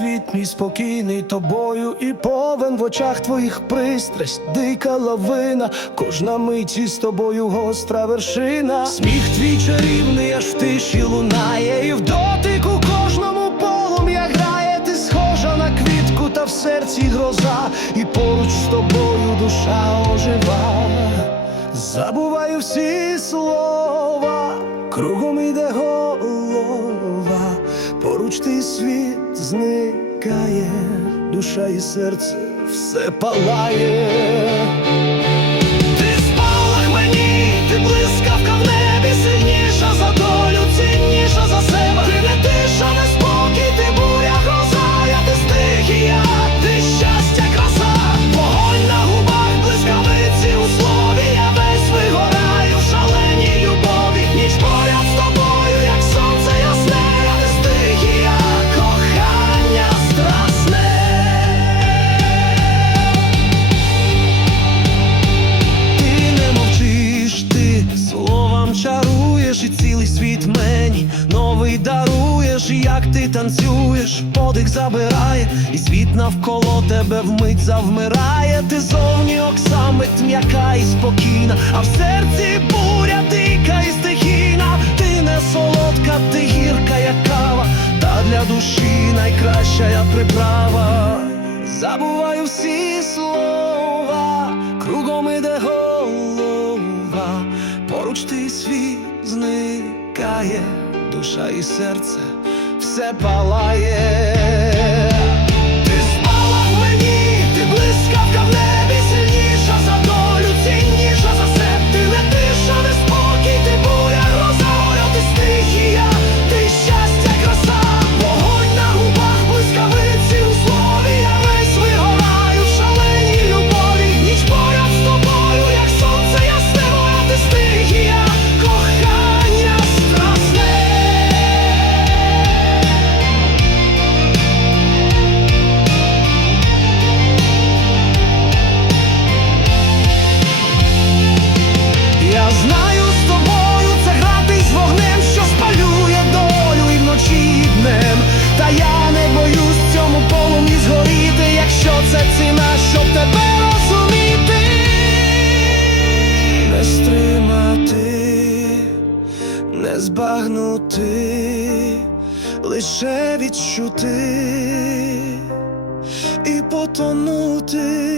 світ мій спокійний тобою, і повен в очах твоїх пристрасть, дика лавина, кожна мить із тобою гостра вершина. Сміх твій чарівний, аж в тиші лунає, і в дотику кожному полум'я грає, ти схожа на квітку, та в серці гроза, і поруч з тобою душа ожива. Забуваю всі слова, кругом іде голова, поруч світ зникає, душа і серце все палає. Світ мені новий даруєш, як ти танцюєш, подих забирає, і світ навколо тебе вмить завмирає. Ти зовні оксамит м'яка і спокійна, а в серці буря дика і стихійна. Ти не солодка, ти гірка, як кава, та для душі найкраща я приправа. Забуваю всі слова, кругом іде голова, поруч ти світ зникає, душа і серце все палає. Не збагнути, лише відчути і потонути.